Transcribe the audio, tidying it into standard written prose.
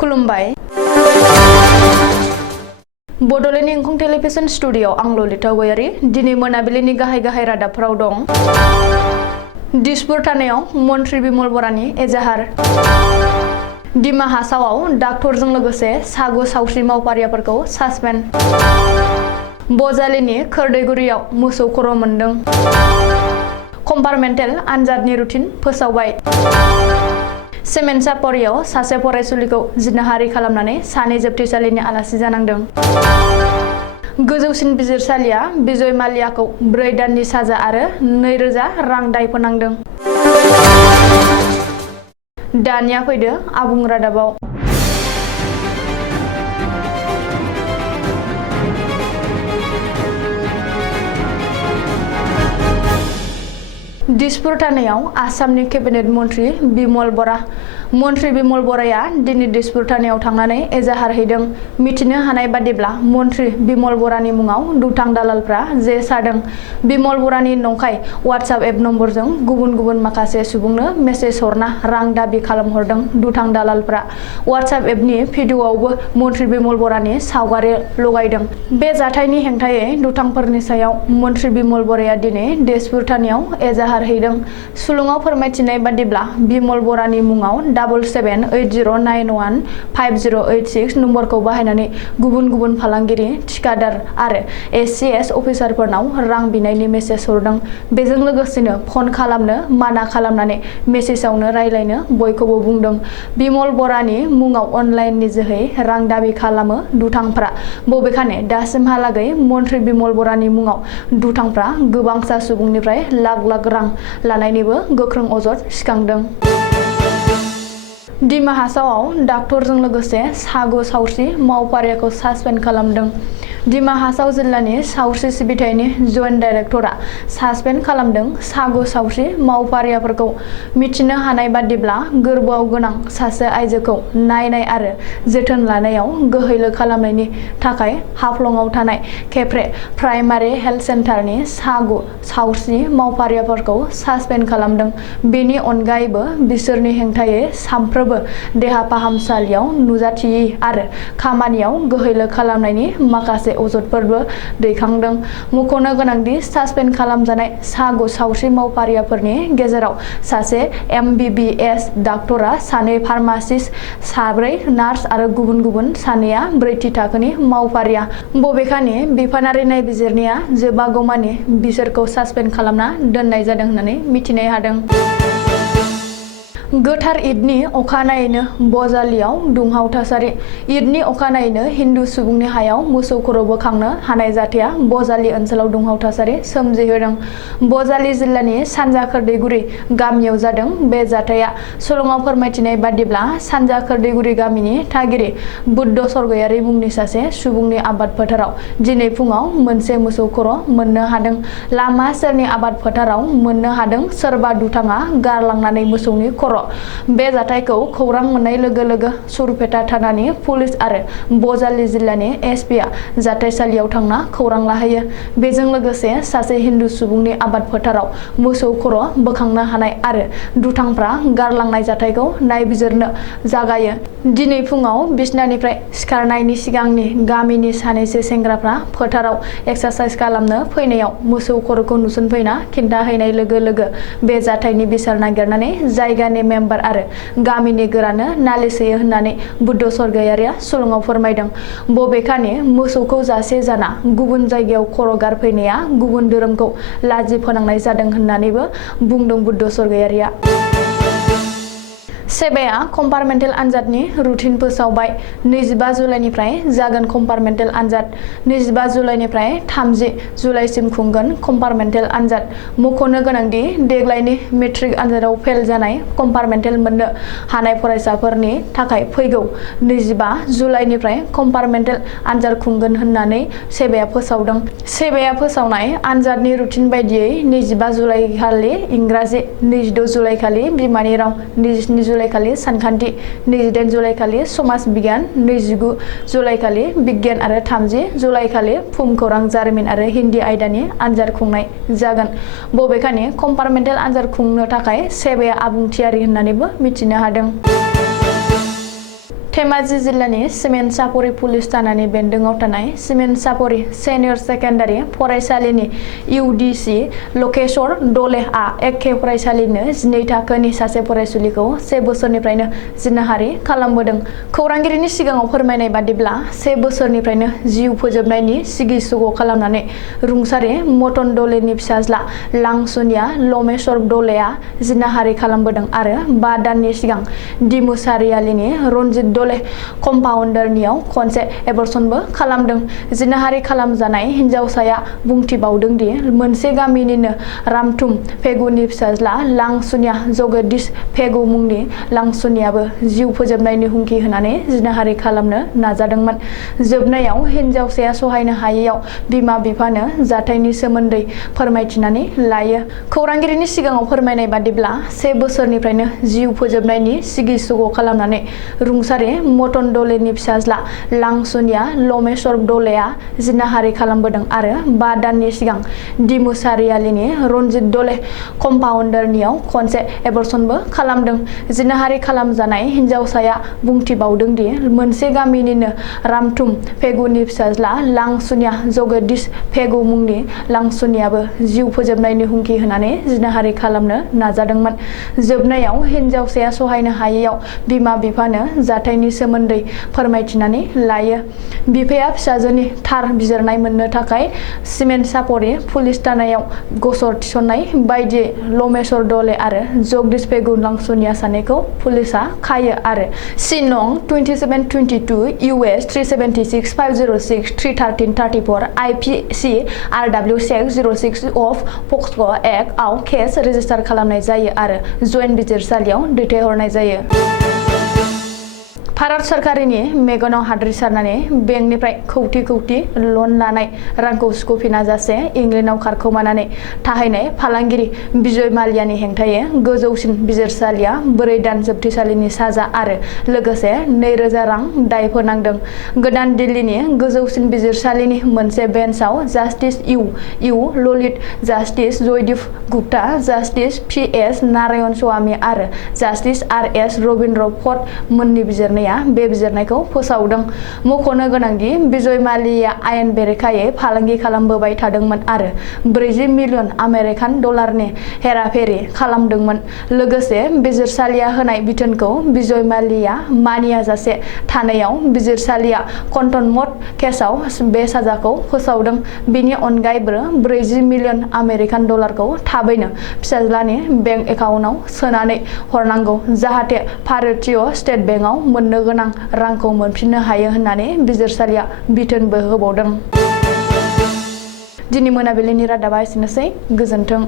खुलुमबाय Bodoland इंखं television studio आं ललिता गयारी दिनै मोनाबिलिनि गाहाय रादाबफोराव दं। दिसपुर थानायाव मन्त्रि बिमल बरानि एजाहार। दिमा हासावआव डाक्टरजों लोगोसे सागु सावस्रि मावफारियाफोरखौ सासपेन्ड। बजालिनि खोरदैगुरियाव मोसौ खर' मोनदों। कम्पार्टमेन्टेल आनजादनि रुटिन फोसावबाय। सेमेन्ट सापरियाव सासे फरायसुलिखौ जिनाहारि खालामनानै सानै जोबथेसालिनि आलासि जानांदों। गोजौसिन बिजिरसालिया बिजय माल्याखौ 4 दाननि साजा आरो 2,000 रां दाय फोनांदों। दानिया फैदो आबुं रादाबाव। दिसपुर थानायाव आसामनि केबिनेट मन्त्रि बिमल बरा। मन्त्रि बिमल बराया दिनै दिसपुर थानायाव थांनानै एजाहार हैदों। मिथिनो हानाय बादिब्ला मन्त्रि बिमल बरानि मुङाव दुथां दालालफ्रा जे सादों। बिमल बरानि नंखाय वाट्सएप एप नम्बरजों गुबुन माखासे सुबुंनो मेसेज हरना रां दाबि खालामहरदों दुथां दालालफ्रा। वाट्सएप एपनि भिडिअआवबो मन्त्रि बिमल बरानि सावगारि लगायदों। बे जाथायनि हेंथायै दुथांफोरनि सायाव मन्त्रि बिमल बराया दिनै दिसपुर थानायाव एजाहार हैदों। सुलुङाव फोरमायथिनाय बादिब्ला बिमल बरानि मुङाव 7780915086 नम्बरखौ बाहायनानै गुबुन फालांगिरि, थिकादार आरो एससीएस अफिसारफोरनाव रां बिनायनि मेसेज हरदों। बेजों लोगोसेनो फन खालामनो माना खालामनानै मेसेजावनो रायलायनो बयखौबो बुंदों। बिमल बरानि मुङाव अनलाइननि जोहै रां दाबि खालामो दुथांफ्रा। बबेखानि दासिमहालागै मन्त्रि बिमल बरानि मुङाव दुथांफ्रा गोबांसा सुबुंनिफ्राय लाख रां लानायनिबो गोख्रों अजद सिखांदों। दिमा हासावआव डाक्टरजों लोगोसे सागु सावस्रि मावफारियाखौ सासपेन्ड खालामदों। दिमा हासाव जिल्लानि सावस्रि सिबिथायनि जइन्ट डाइरेक्टरा सासपेन्ड खालामदों। सागु सावस्रि मावफारियाफोरखौ मिथिनो हानाय बादिब्ला गोर्बोआव गोनां सासे आइजोखौ नायनाय आरो जोथोन लानायाव गोहैलो खालामनायनि थाखाय हाफ्लंआव थानाय केफ्रे प्राइमारि हेल्थ सेन्टारनि सागु सावस्रि मावफारियाफोरखौ सासपेन्ड खालामदों। बेनि अनगायैबो बिसोरनि हेंथायै सामफ्रोमबो देहा फाहामसालियाव नुजाथियि आरो खामानियाव गोहैलो खालामनायनि माखासे अजदफोरबो दैखांदों। मख'नो गोनांदि सासपेन्ड खालामजानाय सागु सावस्रि मावफारियाफोरनि गेजेराव सासे MBBS डाक्टरा, 2 फार्मासिस्ट, 4 नार्स आरो गुबुन सानैया 4थि थाखोनि मावफारिया। बबेखानि बिफानारि नायबिजिरनाया जोबागौमानि बिसोरखौ सासपेन्ड खालामना दोननाय जादों होननानै मिथिनो हादों। गोथार ईदनि अखानायैनो बजालियाव दुंहाव थासारि। ईदनि अखानायैनो हिन्दु सुबुंनि हायाव मोसौ खर' बोखांनो हानाय जाथाया बजालि ओनसोलाव दुंहाव थासारि सोमजिहोदों। बजालि जिल्लानि सानजा खोरदैगुरि गामियाव जादों बे जाथाया। सुलुङाव फोरमायथिनाय बादिब्ला सानजा खोरदैगुरि गामिनि थागिरि बुद्ध सरगयारि मुंनि सासे सुबुंनि आबाद फोथाराव दिनै फुङाव मोनसे मोसौ खर' मोननो हादों। लामा सेरनि आबाद फोथाराव मोननो हादों सोरबा दुथाङा गारलांनानै मोसौनि खर'। बे जाथायखौ खौरां मोननाय लोगो सुरपेटा थानानि पुलिस आरो बजालि जिल्लानि एसपिआ जाथायसालियाव थांना खौरां लाहैयो। बेजों लोगोसे सासे हिन्दु सुबुंनि आबाद फोथाराव मोसौ खर' बोखांनो हानाय आरो दुथांफ्रा गारलांनाय जाथायखौ नायबिजिरनो जागायो। दिनै फुङाव बिसनानिफ्राय सिखारनायनि सिगांनि गामिनि सानैसो सेंग्राफ्रा फोथाराव एक्सारसाइज खालामनो फैनायाव मोसौ खर'खौ नुसनफैना खिन्थाहैनाय लोगो बे जाथायनि बिसार नागिरनानै जायगानि मेम्बार आरो गामिनि गोरानो नालिस होयो होननानै बुद्ध सरगयारिया सुलुङाव फोरमायदों। बबेखानि मोसौखौ जासे जाना गुबुन जायगायाव खर' गारफैनाया गुबुन धोरोमखौ लाजि फोनांनाय जादों होननानैबो बुंदों बुद्ध सरगयारिया। सेबाया कम्पार्टमेन्टेल आनजादनि रुटिन फोसावबाय। 25 जुलाइनिफ्राय जागोन कम्पार्टमेन्टेल आनजाद। 25 जुलाइनिफ्राय 30 जुलाइसिम खुंगोन कम्पार्टमेन्टेल आनजाद। मख'नो गोनांदि देग्लायनि मेट्रिक आनजादाव फेल जानाय कम्पार्टमेन्टेल मोननो हानाय फरायसाफोरनि थाखाय फैगौ 25 जुलाइनिफ्राय कम्पार्टमेन्टेल आनजाद खुंगोन होननानै सेबाया फोसावदों। सेबाया फोसावनाय आनजादनि रुटिन बायदियै 25 जुलाइखालि इंराजि, 26 जुलाइखालि बिमानि राव, 27 जुलाइखालि सानखान्थि, 28 जुलाइखालि समाज बिगियान, 29 जुलाइखालि बिगियान आरो 30 जुलाइखालि भुमखौरां, जारिमिन आरो हिन्दी आयदानि आनजाद खुंनाय जागोन। बबेखानि कम्पार्टमेन्टेल आनजाद खुंनो थाखाय सेबाया आबुं थियारि होननानैबो मिथिनो हादों। धेमाजि जिल्लानि सिमेन्ट सापरि पुलिस थानानि बेन्दोङाव थानाय सिमेन्ट सापरि सेनियर सेकेन्डारि फरायसालिनि इउडिसि लकेशर दलेआ एखे फरायसालिनो 12 थाखोनि सासे फरायसुलिखौ 1 बोसोरनिफ्रायनो जिनाहारि खालामबोदों। खौरांगिरिनि सिगाङाव फोरमायनाय बादिब्ला 1 बोसोरनिफ्रायनो जिउ फोजोबनायनि सिगि-सुग खालामनानै रुंसारि मटन दलेनि फिसाज्ला लांसुनिया लमेश्वर दलेआ जिनाहारि खालामबोदों आरो 5 दाननि सिगां दिमुसारियालिनि रनजित दले कम्पाउन्डारनियाव खनसे एबर्सनबो खालामदों। जिनाहारि खालामजानाय हिन्जावसाया बुंथिबावदों दि मोनसे गामिनिनो रामथुम फेगुनि फिसाज्ला लांसुनिया जगदीश फेगु मुंनि लांसुनियाबो जिउ फोजोबनायनि हुमखि होनानै जिनाहारि खालामनो नाजादोंमोन। जोबनायाव हिन्जावसाया सहायनो हायैयाव बिमा-बिफानो जाथायनि सोमोन्दै फोरमायथिनानै लायो। खौरांगिरिनि सिगाङाव फोरमायनाय बादिब्ला 1 बोसोरनिफ्रायनो जिउ फोजोबनायनि सिगि-सुग खालामनानै रुंसारि मटन दलेनि फिसाज्ला लांसुनिया लमेश्वर दलेआ जिनाहारि खालामबोदों आरो 5 दाननि सिगां दिमुसारियालिनि रनजित दले कम्पाउन्डारनियाव खनसे एबर्सनबो खालामदों। जिनाहारि खालामजानाय हिन्जावसाया बुंथिबावदों दि मोनसे गामिनिनो रामथुम फेगुनि फिसाज्ला लांसुनिया जगदीश फेगु मुंनि लांसुनियाबो जिउ फोजोबनायनि हुमखि होनानै जिनाहारि खालामनो नाजादोंमोन। जोबनायाव हिन्जावसाया सहायनो हायैयाव बिमा-बिफानो जाथायनि सोमोन्दै फोरमायथिनानै लायो। बिफाया फिसाजोनि थार बिजिरनाय मोननो थाखाय सिमेन्ट सापरि पुलिस थानायाव गसर थिसननाय बायदियै लमेश्वर दले आरो जगदीश फेगु लांसुनिया सानैखौ पुलिसआ खायो आरो C नं 2722 US 376 506 313 34 IPC RW Sec 06 of POक्स'क act आव केस रेजिस्टार खालामनाय जायो आरो जयेन्ट बिजिरसालियाव दैथायहरनाय जायो। भारत सरकारिनि मेगनाव हाद्रि सारनानै बेंकनिफ्राय खौटि-खौटि लन लानाय रांखौ सुख'फिनाजासे इंलेन्डआव खारखोमानानै थाहैनाय फालांगिरि बिजय माल्यानि हेंथायै गोजौसिन बिजिरसालिया 4 दान जोबथेसालिनि साजा आरो लोगोसे 2000 रां दाय फोनांदों। गोदान दिल्लीनि गोजौसिन बिजिरसालिनि मोनसे बेन्चआव justice U Lalit, justice Jaideep Gupta, justice PS Narayana Swamy आरो जास्टिस RS रविन्द्र भट्ट मोननि बिजिरनाया बे बिजिरनायखौ फोसावदों। मख'नो गोनांदि बिजय माल्याआ आयेन बेरेखायै फालांगि खालामबोबाय थादोंमोन आरो 40 मिलियन आमेरिकान डलारनि हेराफेरि खालामदोंमोन। लोगोसे बिजिरसालिया होनाय बिथोनखौ बिजय माल्याआ मानियाजासे थानायाव बिजिरसालिया कन्टेम्प्ट केसआव बे साजाखौ फोसावदों। बेनि अनगायैबो 40 मिलियन आमेरिकान डलारखौ थाबैनो फिसाज्लानि बेंक एकाउन्टआव सोनानै हरनांगौ जाहाथे भारतीय स्टेट बेंकआव मोननो गोनां रांखौ मोनफिननो हायो होननानै बिजिरसालिया बिथोनबो होबावदों। दिनै मोनाबिलिनि रादाबा एसेनोसै। गोजोन्थों।